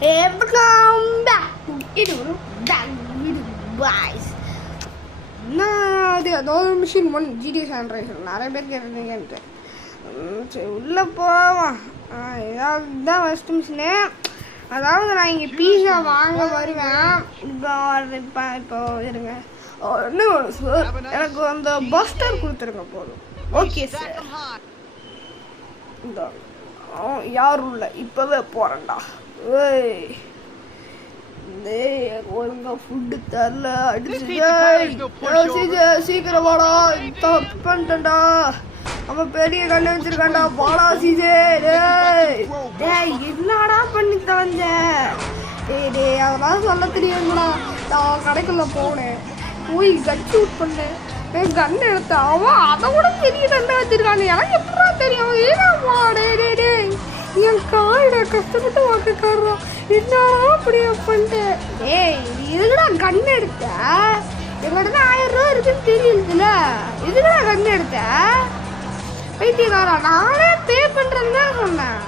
Welcome back to Video Guys. நான் அது ஒரு மிஷின் ஒன் ஜிடி சான்ரைசர் நிறைய பேர் கேட்டிருந்தீங்கன்ட்டு சரி உள்ளே போவோம். இதுதான் ஃபஸ்ட்டு மிஷினு. அதாவது நான் இங்கே பீஸா வாங்க வருவேன். இப்போ இருங்க ஒன்று சார், எனக்கு அந்த பஸ்டர் கொடுத்துருங்க போதும். ஓகே சார், இந்த யாரும் இல்லை, இப்போவே போகிறேன்டா. ஏய் ஒழுங்கா ஃபுட்டு தரல, அடிச்சு சீக்கிரம் வாடா, தப்பு பண்ணிட்டேன்டா, அவன் பெரிய கண்ணு வச்சிருக்கான்டா, வாடா சீஜே. டேய் என்னடா பண்ணி தவஞ்ச? டேய் அதெல்லாம் சொல்ல தெரியுங்களா? நான் கடைக்குள்ள போனேன், போய் கட் ஷூட் பண்ணேன், கண்ணு எடுத்த அவன் அதை விட பெரிய கண்ணை வச்சிருக்காங்க. எனக்கு எப்படா தெரியும்? ஏன்னா டே என் காயிட கஷ்டப்பட்டு வாக்க காடுறான், என்னடா அப்படியே பண்ணிட்டேன். ஏய் இதுக்குடா கண்ணு எடுத்த? எங்கிட்ட 1000 ரூபா இருக்குன்னு தெரியுதுல, இதுக்குடா கண்ணு எடுத்த? பைத்தியக்காரா, நானே பே பண்ணுறேன்னு தான் சொன்னேன்.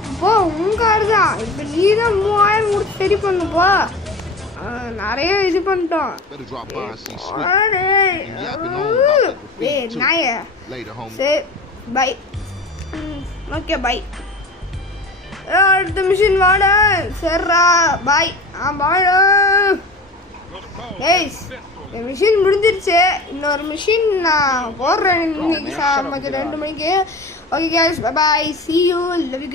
இப்போ உன் கார்டு தான், இப்போ நீ தான் 3000 கொடுத்து சரி பண்ணுப்போ. நிறைய இது பண்ணிட்டோம். நாய சரி பை. Okay bye. அடுத்த மிஷின் வாட. சரிடா பாய். பாய். ஏய் மிஷின் முடிஞ்சிருச்சு, இன்னொரு மிஷின் நான் போடுறேன் இன்னைக்கு 2 மணிக்கு. Okay guys, bye bye, see you, love you guys.